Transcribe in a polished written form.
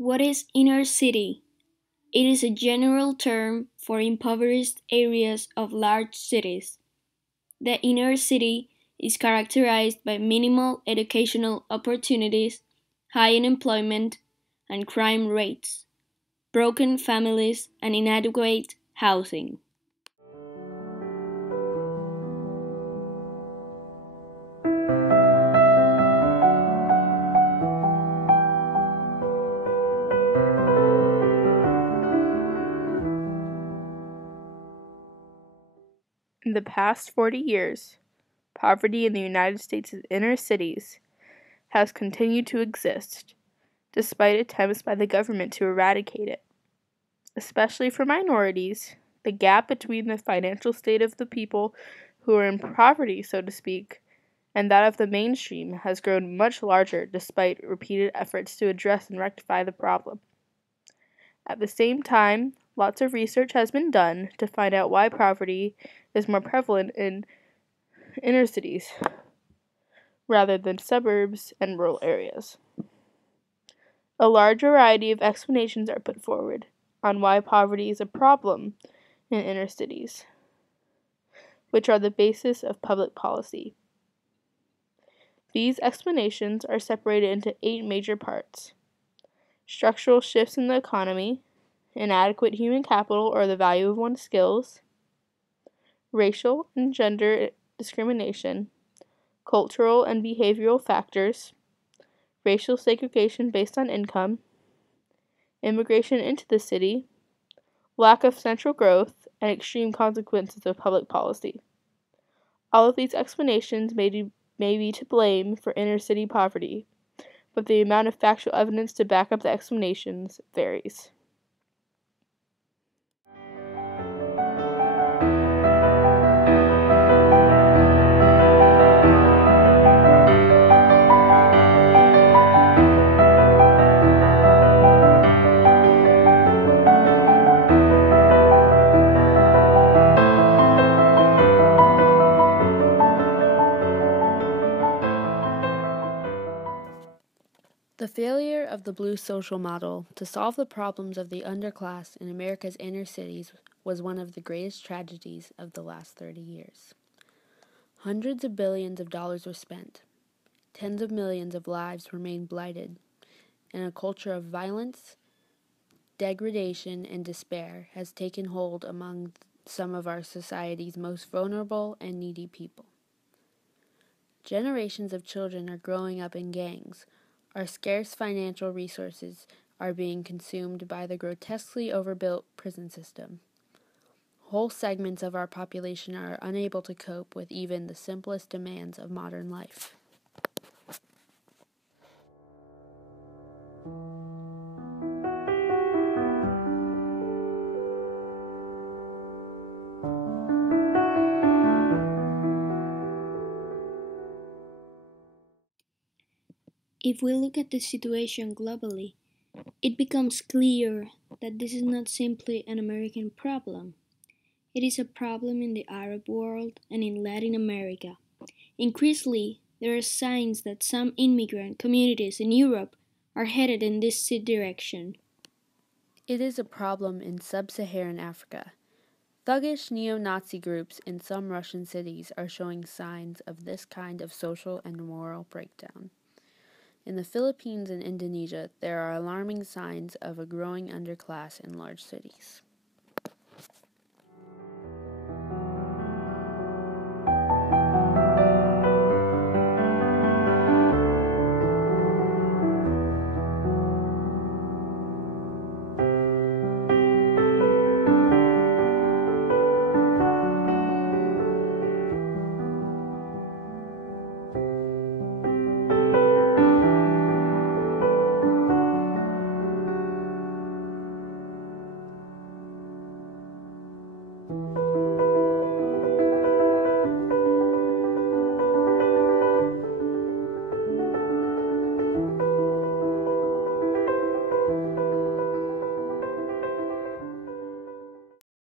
What is inner city? It is a general term for impoverished areas of large cities. The inner city is characterized by minimal educational opportunities, high unemployment and crime rates, broken families, and inadequate housing. In the past 40 years, poverty in the United States' inner cities has continued to exist, despite attempts by the government to eradicate it. Especially for minorities, the gap between the financial state of the people who are in poverty, so to speak, and that of the mainstream has grown much larger despite repeated efforts to address and rectify the problem. At the same time, lots of research has been done to find out why poverty is more prevalent in inner cities rather than suburbs and rural areas. A large variety of explanations are put forward on why poverty is a problem in inner cities, which are the basis of public policy. These explanations are separated into 8 major parts: structural shifts in the economy, inadequate human capital or the value of one's skills, racial and gender discrimination, cultural and behavioral factors, racial segregation based on income, immigration into the city, lack of central growth, and extreme consequences of public policy. All of these explanations may be to blame for inner city poverty, but the amount of factual evidence to back up the explanations varies. The failure of the blue social model to solve the problems of the underclass in America's inner cities was one of the greatest tragedies of the last 30 years. Hundreds of billions of dollars were spent, tens of millions of lives remained blighted, and a culture of violence, degradation, and despair has taken hold among some of our society's most vulnerable and needy people. Generations of children are growing up in gangs. Our scarce financial resources are being consumed by the grotesquely overbuilt prison system. Whole segments of our population are unable to cope with even the simplest demands of modern life. If we look at the situation globally, it becomes clear that this is not simply an American problem. It is a problem in the Arab world and in Latin America. Increasingly, there are signs that some immigrant communities in Europe are headed in this direction. It is a problem in sub-Saharan Africa. Thuggish neo-Nazi groups in some Russian cities are showing signs of this kind of social and moral breakdown. In the Philippines and Indonesia, there are alarming signs of a growing underclass in large cities.